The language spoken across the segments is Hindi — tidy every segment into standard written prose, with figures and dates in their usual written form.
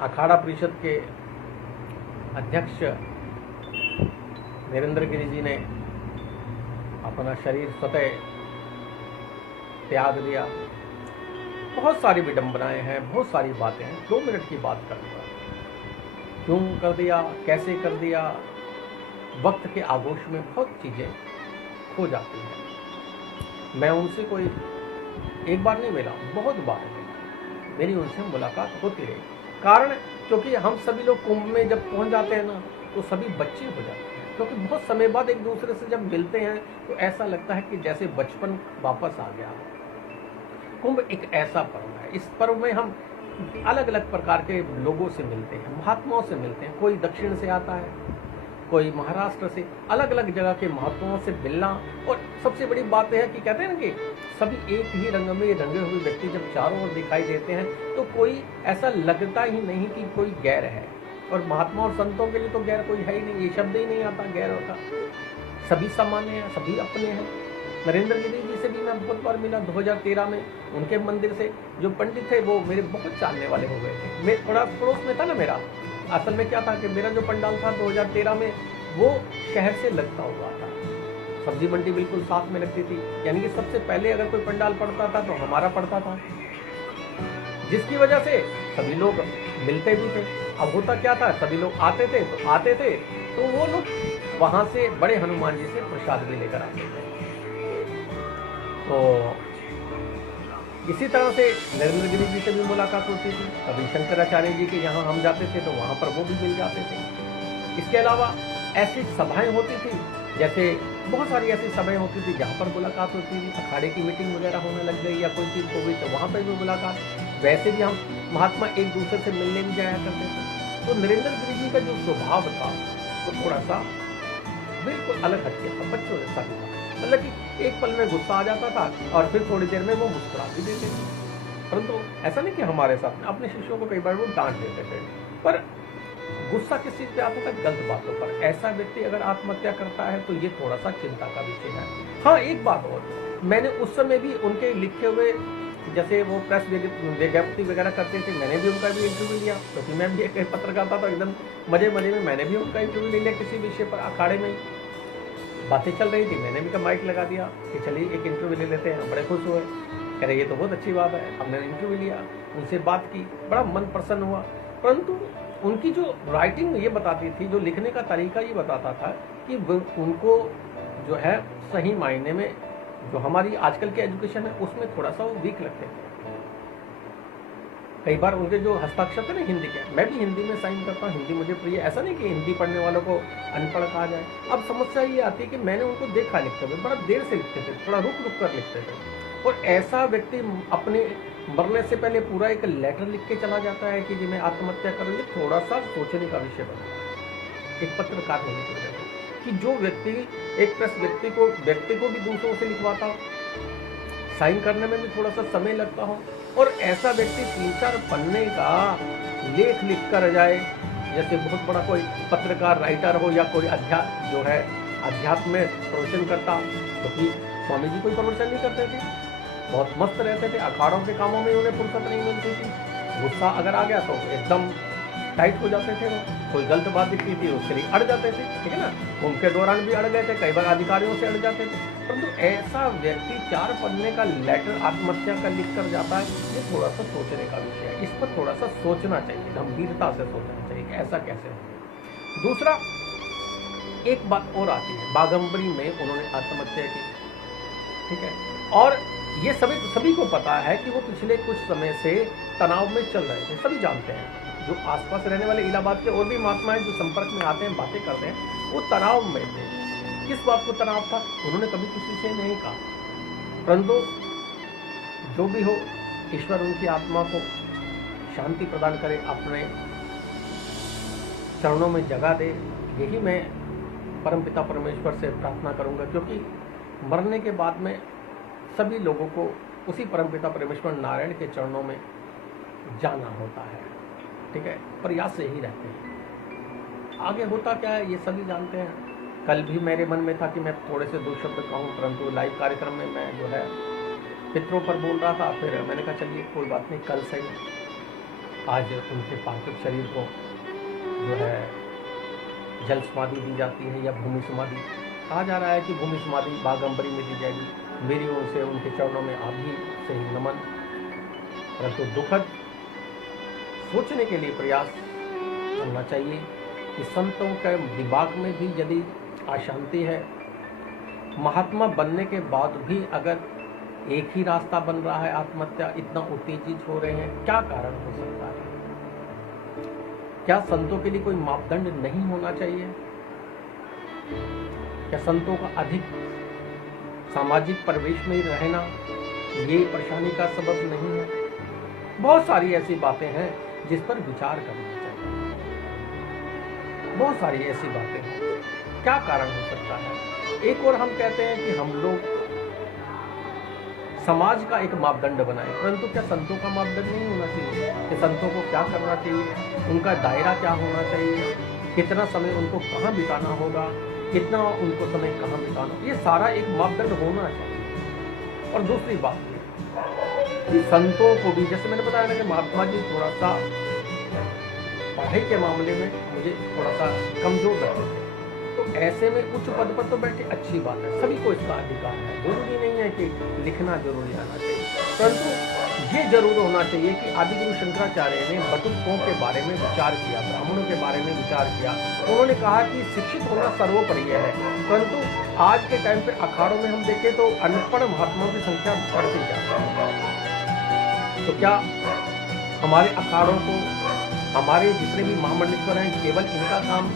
अखाड़ा परिषद के अध्यक्ष नरेंद्र गिरि जी ने अपना शरीर स्वतः त्याग दिया। बहुत सारी विडंबनाएं हैं, बहुत सारी बातें हैं। 2 मिनट की बात करूँगा। क्यों कर दिया, कैसे कर दिया, वक्त के आगोश में बहुत चीज़ें खो जाती हैं। मैं उनसे कोई एक बार नहीं मिला, बहुत बार मेरी उनसे मुलाकात होती रही। कारण क्योंकि हम सभी लोग कुंभ में जब पहुंच जाते हैं ना, तो सभी बच्चे हो जाते हैं। क्योंकि बहुत समय बाद एक दूसरे से जब मिलते हैं तो ऐसा लगता है कि जैसे बचपन वापस आ गया। कुंभ एक ऐसा पर्व है। इस पर्व में हम अलग अलग प्रकार के लोगों से मिलते हैं, महात्माओं से मिलते हैं। कोई दक्षिण से आता है, कोई महाराष्ट्र से, अलग अलग जगह के महात्माओं से मिलना। और सबसे बड़ी बात यह है कि कहते हैं ना कि सभी एक ही रंग में रंगे हुए व्यक्ति जब चारों ओर दिखाई देते हैं तो कोई ऐसा लगता ही नहीं कि कोई गैर है। और महात्मा और संतों के लिए तो गैर कोई है ही नहीं, ये शब्द ही नहीं आता गैर होता। सभी सामान्य हैं, सभी अपने हैं। नरेंद्र गिरि जी से भी मैं बहुत बार मिला 2013 में। उनके मंदिर से जो पंडित थे वो मेरे बहुत जानने वाले हो गए थे। मैं थोड़ा पड़ोस में था ना मेरा। असल में क्या था कि मेरा जो पंडाल था 2013 में वो शहर से लगता हुआ था। सब्जी मंडी बिल्कुल साथ में लगती थी, यानी कि सबसे पहले अगर कोई पंडाल पड़ता था तो हमारा पड़ता था, जिसकी वजह से सभी लोग मिलते भी थे। अब होता क्या था, सभी लोग आते थे तो वो लोग वहां से बड़े हनुमान जी से प्रसाद भी लेकर आते थे। तो इसी तरह से नरेंद्र गिरि जी से भी मुलाकात होती थी। कभी शंकराचार्य जी के यहाँ हम जाते थे तो वहाँ पर वो भी मिल जाते थे। इसके अलावा ऐसी सभाएं होती थी, जैसे बहुत सारी ऐसी सभाएं होती थी जहाँ पर मुलाकात होती थी। अखाड़े की मीटिंग वगैरह होने लग गई या कोई चीज़ हो गई तो वहाँ पर भी मुलाकात। वैसे भी हम महात्मा एक दूसरे से मिलने भी जाया करते थे। तो नरेंद्र गिरि जी का जो स्वभाव था वो थोड़ा सा बिल्कुल अलग हटके था, बच्चों जैसा भी था। मतलब कि एक पल में गुस्सा आ जाता था और फिर थोड़ी देर में वो मुस्कुरा भी देते थे। परंतु ऐसा नहीं कि हमारे साथ अपने शिष्यों को कई बार वो डांट देते थे, पर गुस्सा किस चीज़ पे आता था, गलत बातों पर। ऐसा व्यक्ति अगर आत्महत्या करता है तो ये थोड़ा सा चिंता का विषय है। हाँ, एक बात और, मैंने उस समय भी उनके लिखे हुए, जैसे वो प्रेस विज्ञप्ति वगैरह करते थे, मैंने भी उनका भी इंटरव्यू लिया। क्योंकि मैं भी एक पत्रकार था तो एकदम मजे में मैंने भी उनका इंटरव्यू ले लिया किसी विषय पर। अखाड़े में बातें चल रही थी, मैंने भी माइक लगा दिया कि चलिए एक इंटरव्यू ले लेते हैं। बड़े खुश हुए, कह रहे ये तो बहुत अच्छी बात है। हमने इंटरव्यू लिया, उनसे बात की, बड़ा मन प्रसन्न हुआ। परंतु उनकी जो राइटिंग ये बताती थी, जो लिखने का तरीका ये बताता था कि उनको जो है सही मायने में जो हमारी आजकल की एजुकेशन है उसमें थोड़ा सा वो वीक लगते थे। कई बार उनके जो हस्ताक्षर थे ना हिंदी के, मैं भी हिंदी में साइन करता हूँ, हिंदी मुझे प्रिय। ऐसा नहीं कि हिंदी पढ़ने वालों को अनपढ़ कहा जाए। अब समस्या ये आती है कि मैंने उनको देखा लिखते हुए, बड़ा देर से लिखते थे, थोड़ा रुक रुक कर लिखते थे। और ऐसा व्यक्ति अपने मरने से पहले पूरा एक लेटर लिख के चला जाता है कि जी मैं आत्महत्या करूँ, ये थोड़ा सा सोचने का विषय बनता है एक पत्रकार होने की वजह से। कि जो व्यक्ति एक प्रेस व्यक्ति को भी दूसरों से लिखवाता हो, साइन करने में भी थोड़ा सा समय लगता हो, और ऐसा व्यक्ति 3-4 पन्ने का लेख लिख कर जाए, जैसे बहुत बड़ा कोई पत्रकार राइटर हो या कोई अध्यात्म में प्रवचन करता। क्योंकि स्वामी जी कोई प्रवचन नहीं करते थे, बहुत मस्त रहते थे, अखाड़ों के कामों में उन्हें फुर्सत नहीं मिलती थी। गुस्सा अगर आ गया तो एकदम टाइट हो जाते थे। वो कोई गलत बात दिखती थी उसके लिए अड़ जाते थे, ठीक है ना। उनके दौरान भी अड़ गए थे, कई बार अधिकारियों से अड़ जाते थे। परंतु ऐसा व्यक्ति 4 पन्ने का लेटर आत्महत्या का लिख कर जाता है, ये थोड़ा सा सोचने का विषय है। इस पर थोड़ा सा सोचना चाहिए, गंभीरता से सोचना चाहिए कि ऐसा कैसे हो। दूसरा, एक बात और आती है, बाघंबरी में उन्होंने आत्महत्या की, ठीक है। और ये सभी को पता है कि वो पिछले कुछ समय से तनाव में चल रहे थे, सभी जानते हैं। जो आसपास रहने वाले इलाहाबाद के और भी महात्मा हैं जो संपर्क में आते हैं, बातें करते हैं, वो तनाव में थे। किस बात को तनाव था उन्होंने कभी किसी से नहीं कहा। परंतु जो भी हो, ईश्वर उनकी आत्मा को शांति प्रदान करे, अपने चरणों में जगह दे, यही मैं परमपिता परमेश्वर से प्रार्थना करूंगा। क्योंकि मरने के बाद में सभी लोगों को उसी परमपिता परमेश्वर नारायण के चरणों में जाना होता है, ठीक है। प्रयास से ही रहते हैं। आगे होता क्या है ये सभी जानते हैं। कल भी मेरे मन में था कि मैं थोड़े से 2 शब्द कहूँ, परंतु लाइव कार्यक्रम में मैं जो है पितरों पर बोल रहा था। फिर मैंने कहा चलिए कोई बात नहीं, कल सही। आज उनके पार्थिव शरीर को जो है जल समाधि दी जाती है या भूमि समाधि। कहा जा रहा है कि भूमि समाधि बागंबरी में दी जाएगी। मेरी ओर से उनके चरणों में अभी से ही नमन। परंतु दुखद सोचने के लिए प्रयास करना चाहिए कि संतों के दिमाग में भी यदि अशांति है, महात्मा बनने के बाद भी अगर एक ही रास्ता बन रहा है आत्महत्या, इतना उत्तेजित हो रहे हैं, क्या कारण हो सकता है? क्या संतों के लिए कोई मापदंड नहीं होना चाहिए? क्या संतों का अधिक सामाजिक परिवेश में रहना ये परेशानी का सबब नहीं है? बहुत सारी ऐसी बातें हैं जिस पर विचार करना चाहिए। बहुत सारी ऐसी बातें हैं, क्या कारण हो सकता है? एक और हम कहते हैं कि हम लोग समाज का एक मापदंड बनाए, परंतु क्या संतों का मापदंड नहीं होना चाहिए कि संतों को क्या करना चाहिए, उनका दायरा क्या होना चाहिए, कितना समय उनको कहाँ बिताना होगा, कितना उनको समय कहाँ बिताना, ये सारा एक मापदंड होना चाहिए। और दूसरी बात कि संतों को भी, जैसे मैंने बताया ना कि महात्मा जी थोड़ा सा पढ़ाई के मामले में मुझे थोड़ा सा कमजोर लगते थे, तो ऐसे में उच्च पद पर तो बैठे, अच्छी बात है, सभी को इसका अधिकार है, जरूरी नहीं है कि लिखना जरूरी आना चाहिए, परंतु ये जरूर होना चाहिए कि आदिगुरु शंकराचार्य ने बटुकों के बारे में विचार किया, ब्राह्मणों के बारे में विचार किया। उन्होंने कहा कि शिक्षित होना सर्वोपरि है, परंतु आज के टाइम पे अखाड़ों में हम देखें तो अनपढ़ महात्माओं की संख्या बढ़ती जाती है। तो क्या हमारे अखाड़ों को, हमारे जितने भी महामंडलेश्वर हैं, केवल इनका काम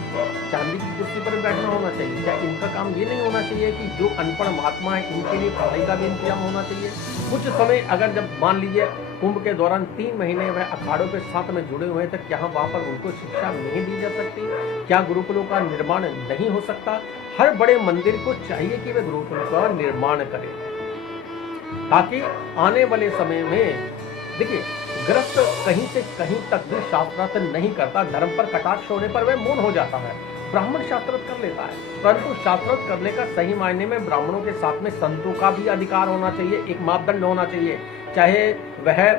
चांदी की कुर्सी पर बैठना होना चाहिए? क्या इनका काम ये नहीं होना चाहिए कि जो अनपढ़ महात्मा है इनके लिए पढ़ाई का भी इंतजाम होना चाहिए? कुछ समय अगर जब मान लीजिए कुंभ के दौरान 3 महीने वह अखाड़ों के साथ में जुड़े हुए हैं, तो क्या वहाँ पर उनको शिक्षा नहीं दी जा सकती? क्या गुरुकुलों का निर्माण नहीं हो सकता? हर बड़े मंदिर को चाहिए कि वह गुरुकुलों का निर्माण करे, ताकि आने वाले समय में, देखिए, ग्रस्त कहीं से कहीं तक भी शास्त्रार्थ नहीं करता, धर्म पर कटाक्ष होने पर वह मौन हो जाता है। ब्राह्मण शास्त्रार्थ कर लेता है, परंतु शास्त्रार्थ करने का सही मायने में ब्राह्मणों के साथ में संतों का भी अधिकार होना चाहिए, एक मापदंड होना चाहिए। चाहे वह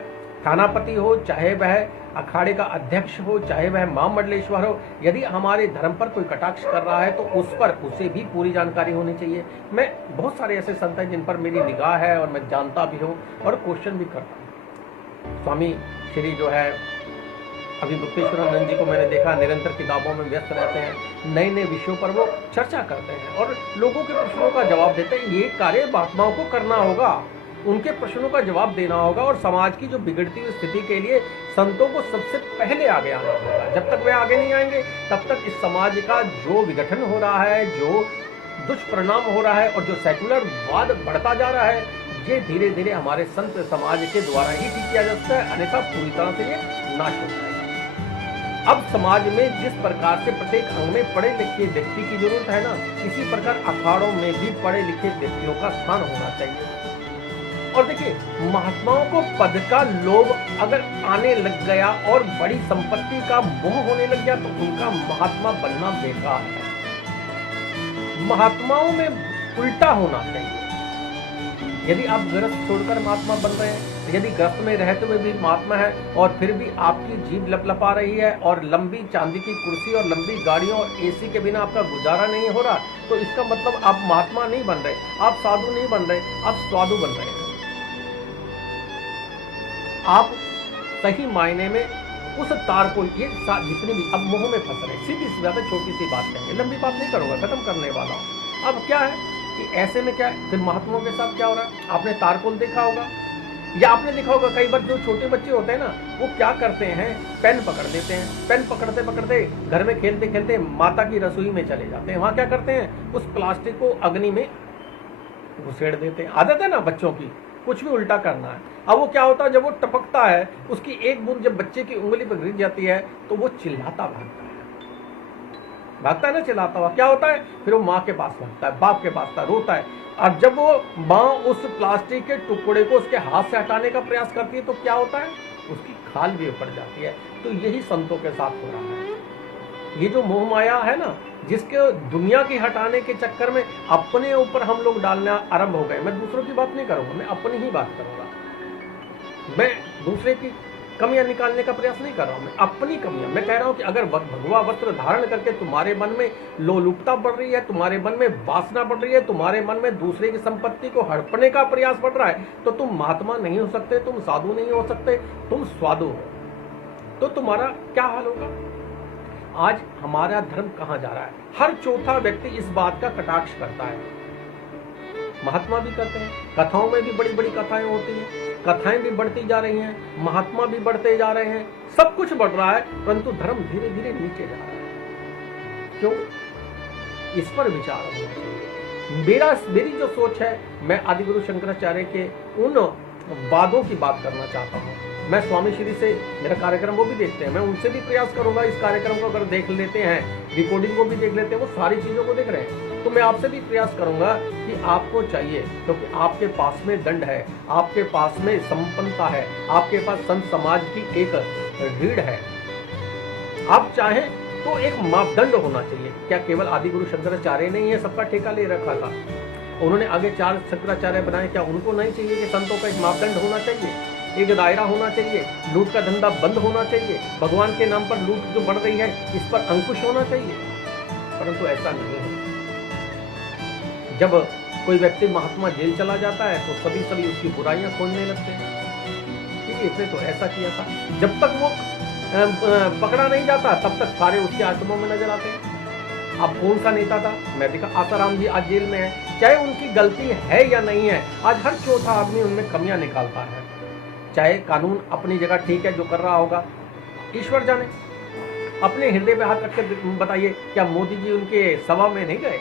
थानापति हो, चाहे वह अखाड़े का अध्यक्ष हो, चाहे वह महामंडलेश्वर हो, यदि हमारे धर्म पर कोई कटाक्ष कर रहा है तो उस पर उसे भी पूरी जानकारी होनी चाहिए। मैं बहुत सारे ऐसे संत हैं जिन पर मेरी निगाह है और मैं जानता भी हूँ और क्वेश्चन भी करता हूँ। स्वामी श्री जो है अभी मुक्तेश्वरानंद जी को मैंने देखा, निरंतर किताबों में व्यस्त रहते हैं, नए नए विषयों पर वो चर्चा करते हैं और लोगों के प्रश्नों का जवाब देते हैं। ये कार्य महात्माओं को करना होगा, उनके प्रश्नों का जवाब देना होगा और समाज की जो बिगड़ती हुई स्थिति के लिए संतों को सबसे पहले आगे आना होगा। जब तक वे आगे नहीं आएंगे तब तक इस समाज का जो विघटन हो रहा है, जो दुष्परिणाम हो रहा है और जो सेक्युलर वाद बढ़ता जा रहा है, ये धीरे धीरे हमारे संत समाज के द्वारा ही ठीक किया जा सकता है, अन्यथा पूरी तरह से ये नाश हो जाएगा। अब समाज में जिस प्रकार से प्रत्येक अंग में पढ़े लिखे व्यक्ति की जरूरत है ना, इसी प्रकार अखाड़ों में भी पढ़े लिखे व्यक्तियों का स्थान होना चाहिए। और देखिए, महात्माओं को पद का लोभ अगर आने लग गया और बड़ी संपत्ति का मोह होने लग गया तो उनका महात्मा बनना बेकार है। महात्माओं में उल्टा होना चाहिए। यदि आप ग्रस्त छोड़कर महात्मा बन रहे हैं, यदि ग्रस्त में रहते हुए भी महात्मा है और फिर भी आपकी जीभ लपलपा रही है और लंबी चांदी की कुर्सी और लंबी गाड़ियों और एसी के बिना आपका गुजारा नहीं हो रहा, तो इसका मतलब आप महात्मा नहीं बन रहे, आप साधु नहीं बन रहे, आप स्वादु बन रहे हैं। आप सही मायने में उस तार को, ये जितने भी अब मोह में फंस रहे, सीधी सी बात है, छोटी सी बात कहेंगे, लंबी बात नहीं करूंगा, खत्म करने वाला हूं। अब क्या है कि ऐसे में क्या फिर महात्माओं के साथ क्या हो रहा है? आपने तारकोल देखा होगा या आपने देखा होगा कई बार जो छोटे बच्चे होते हैं ना, वो क्या करते हैं, पेन पकड़ देते हैं, पेन पकड़ते पकड़ते घर में खेलते खेलते माता की रसोई में चले जाते हैं। वहां क्या करते हैं, उस प्लास्टिक को अग्नि में घुसेड़ देते हैं। आदत है ना बच्चों की, कुछ भी उल्टा करना है। अब वो क्या होता है, जब वो टपकता है, उसकी एक बूंद जब बच्चे की उंगली पर गिर जाती है तो वो चिल्लाता भागता है ना, चिल्लाता हुआ। क्या होता है, फिर वो माँ के पास भागता है, बाप के पास रोता है, और जब वो माँ उस प्लास्टिक के टुकड़े को उसके हाथ से हटाने का प्रयास करती है तो क्या होता है, उसकी खाल भी ऊपर जाती है। तो यही संतों के साथ हो रहा है। ये जो मोह माया है ना, जिसके दुनिया की हटाने के चक्कर में अपने ऊपर हम लोग डालना आरंभ हो गए। मैं दूसरों की बात नहीं करूंगा, मैं अपनी ही बात करूंगा। मैं दूसरे की कमियां निकालने का प्रयास नहीं कर रहा हूं, मैं अपनी कमियां मैं कह रहा हूं कि अगर भगवा वस्त्र धारण करके तुम्हारे मन में लोलुपता बढ़ रही है, तुम्हारे मन में वासना बढ़ रही है, तुम्हारे मन में दूसरे की संपत्ति को हड़पने का प्रयास बढ़ रहा है, तो तुम महात्मा नहीं हो सकते, तुम साधु नहीं हो सकते, तुम स्वादु हो। तो तुम्हारा क्या हाल होगा? आज हमारा धर्म कहां जा रहा है? हर चौथा व्यक्ति इस बात का कटाक्ष करता है। महात्मा भी करते हैं, कथाओं में भी बड़ी बड़ी कथाएं होती हैं, कथाएं भी बढ़ती जा रही हैं, महात्मा भी बढ़ते जा रहे हैं, सब कुछ बढ़ रहा है, परंतु धर्म धीरे धीरे नीचे जा रहा है। क्यों? इस पर विचार होना चाहिए। मेरी जो सोच है, मैं आदिगुरु शंकराचार्य के उन वादों की बात करना चाहता हूँ। मैं स्वामी श्री से मेरा कार्यक्रम वो भी देखते हैं, मैं उनसे भी प्रयास करूंगा इस कार्यक्रम को अगर देख लेते हैं, रिकॉर्डिंग को भी देख लेते हैं, वो सारी चीजों को देख रहे हैं, तो मैं आपसे भी प्रयास करूंगा कि आपको चाहिए, क्योंकि आपके पास में दंड है, आपके पास में संपन्नता है, आपके पास संत समाज की एक रीढ़ है, आप चाहें तो एक मापदंड होना चाहिए। क्या केवल आदिगुरु शंकराचार्य ने ये सबका ठेका ले रखा था? उन्होंने आगे 4 शंकराचार्य बनाए, क्या उनको नहीं चाहिए कि संतों का एक मापदंड होना चाहिए, एक दायरा होना चाहिए, लूट का धंधा बंद होना चाहिए, भगवान के नाम पर लूट जो बढ़ रही है इस पर अंकुश होना चाहिए? परंतु ऐसा नहीं है। जब कोई व्यक्ति महात्मा जेल चला जाता है तो सभी उसकी बुराइयां खोजने लगते हैं, ठीक है, इसने तो ऐसा किया था। जब तक वो पकड़ा नहीं जाता तब तक सारे उसके आश्रमों में नजर आते हैं। अब कौन सा नेता था? मैं देखा आसाराम जी आज जेल में है, चाहे उनकी गलती है या नहीं है, आज हर चौथा आदमी उनमें कमियां निकालता है। चाहे कानून अपनी जगह ठीक है, जो कर रहा होगा ईश्वर जाने। अपने हृदय पे हाथ रख के बताइए, क्या मोदी जी उनके सभा में नहीं गए?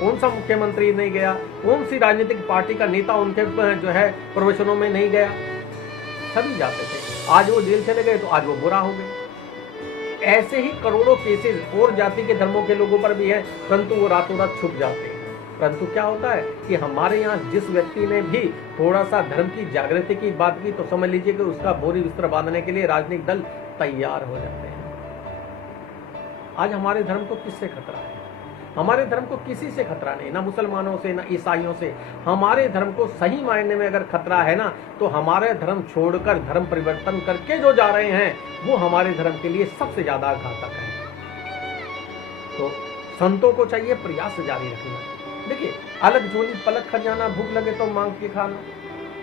कौन सा मुख्यमंत्री नहीं गया? कौन सी राजनीतिक पार्टी का नेता उनके जो है प्रवचनों में नहीं गया? सभी जाते थे। आज वो जेल चले गए तो आज वो बुरा हो गए। ऐसे ही करोड़ों केसेस और जाति के धर्मों के लोगों पर भी है, परंतु वो रातों रात छुप जाते हैं। परंतु क्या होता है कि हमारे यहाँ जिस व्यक्ति ने भी थोड़ा सा धर्म की जागृति की बात की तो समझ लीजिए कि उसका बोरी बिस्तर बांधने के लिए राजनीतिक दल तैयार हो जाते हैं। आज हमारे धर्म को किससे खतरा है? हमारे धर्म को किसी से खतरा नहीं, ना मुसलमानों से, ना ईसाइयों से। हमारे धर्म को सही मायने में अगर खतरा है ना, तो हमारे धर्म छोड़कर धर्म परिवर्तन करके जो जा रहे हैं वो हमारे धर्म के लिए सबसे ज्यादा घातक है। तो संतों को चाहिए प्रयास जारी रखना। देखिए, अलग झोली पलक खा जाना, भूख लगे तो मांग के खाना।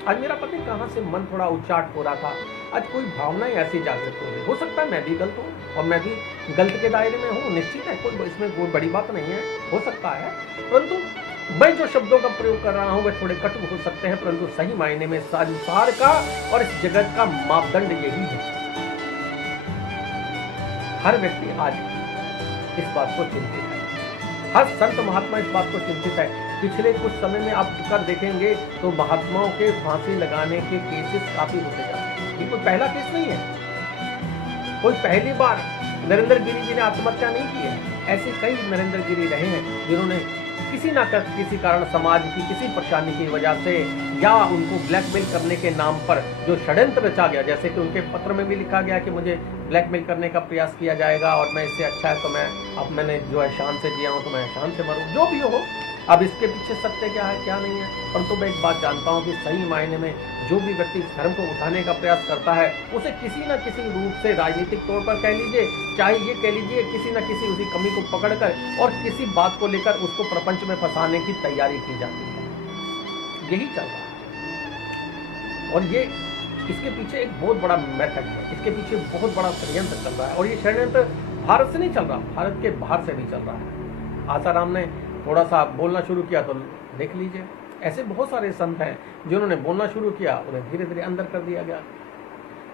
आज मेरा पता नहीं कहाँ से मन थोड़ा उच्चाट हो रहा था, आज कोई भावनाएं ऐसी जागृत हो गई। हो सकता है मैं भी गलत हूँ और मैं भी गलत के दायरे में हूँ, निश्चित है, कोई इसमें कोई बड़ी बात नहीं है, हो सकता है। परंतु मैं जो शब्दों का प्रयोग कर रहा हूँ वे थोड़े कटु हो सकते हैं, परंतु सही मायने में संसार का और इस जगत का मापदंड यही है। हर व्यक्ति आज इस बात को चिंतित है, हर संत महात्मा इस बात को चिंतित है। पिछले कुछ समय में आप कर देखेंगे तो महात्माओं के फांसी लगाने के केसेस काफी होते जाते हैं। ये कोई पहला केस नहीं है, कोई पहली बार नरेंद्र गिरी जी ने आत्महत्या नहीं की है। ऐसे कई नरेंद्र गिरी रहे हैं जिन्होंने किसी न किसी कारण समाज की किसी परेशानी की वजह से या उनको ब्लैकमेल करने के नाम पर जो षड्यंत्र रचा गया, जैसे कि उनके पत्र में भी लिखा गया कि मुझे ब्लैकमेल करने का प्रयास किया जाएगा और मैं इससे अच्छा है तो मैं अब मैंने जो है शान से जिया हूँ तो मैं शान से मरूँ, जो भी हो। अब इसके पीछे सत्य क्या है क्या नहीं है, परंतु मैं एक बात जानता हूँ कि सही मायने में जो भी व्यक्ति इस धर्म को उठाने का प्रयास करता है उसे किसी न किसी रूप से राजनीतिक तौर पर कह लीजिए, चाहे ये कह लीजिए किसी न किसी उसी कमी को पकड़कर और किसी बात को लेकर उसको प्रपंच में फंसाने की तैयारी की जाती है। यही चल रहा है और ये इसके पीछे एक बहुत बड़ा मेथड है, इसके पीछे बहुत बड़ा षड्यंत्र चल रहा है और ये षड्यंत्र भारत से नहीं चल रहा, भारत के बाहर से भी चल रहा है। आसाराम ने थोड़ा सा बोलना शुरू किया तो देख लीजिए, ऐसे बहुत सारे संत हैं जिन्होंने बोलना शुरू किया, उन्हें धीरे धीरे अंदर कर दिया गया।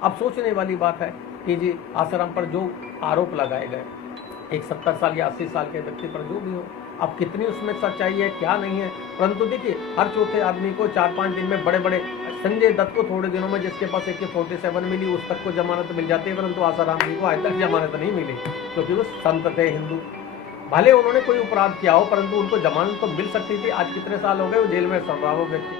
अब सोचने वाली बात है कि जी आसाराम पर जो आरोप लगाए गए, एक 70 साल या 80 साल के व्यक्ति पर जो भी हो, अब कितनी उसमें सच्चाई है क्या नहीं है, परंतु देखिए हर चौथे आदमी को 4-5 दिन में बड़े बड़े, संजय दत्त को थोड़े दिनों में जिसके पास AK-47 मिली उस तक को जमानत मिल जाती है, परंतु आसाराम जी को आज तक जमानत नहीं मिली क्योंकि वो संत थे, हिंदू। भले उन्होंने कोई अपराध किया हो परंतु उनको जमानत तो मिल सकती थी। आज कितने साल हो गए वो जेल में सड़ रहा हो व्यक्ति।